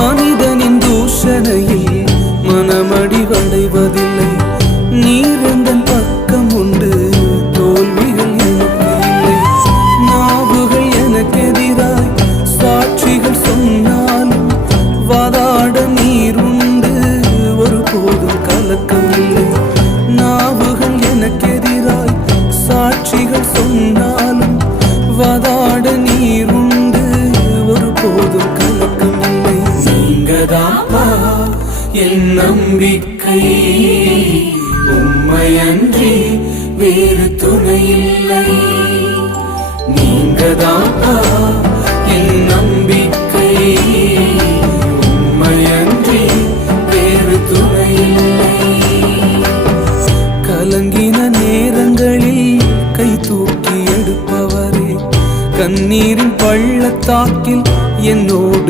மனிதனின் தூஷணையில் மனமடிவடைவதில்லை. நீரெந்தன் பக்கம் உண்டு, தோல்விகள் எனக்கு இல்லை. நாவுகள் எனக்கெதிராய் சாட்சிகள் சொன்னாலும் வாதாட நீர் உண்டு, ஒருபோதும் கலக்கம் இல்லை. நாவுகள் எனக்கெதிராய் சாட்சிகள் சொன்னாலும் வாதாட நீர் உண்டு, ஒருபோதும் கலக்கம் இல்லை. நீங்கதாப்பா என் நம்பிக்கை, உம்மையன்றி வேறு துணையில்லை. நீங்கதாப்பா என் நம்பிக்கை, உம்மையன்றி வேறு துணையில்லை. கலங்கின நேரங்களில் கை தூக்கி எடுப்பவரே, கண்ணீரின் பள்ளத்தாக்கில் என்னோடு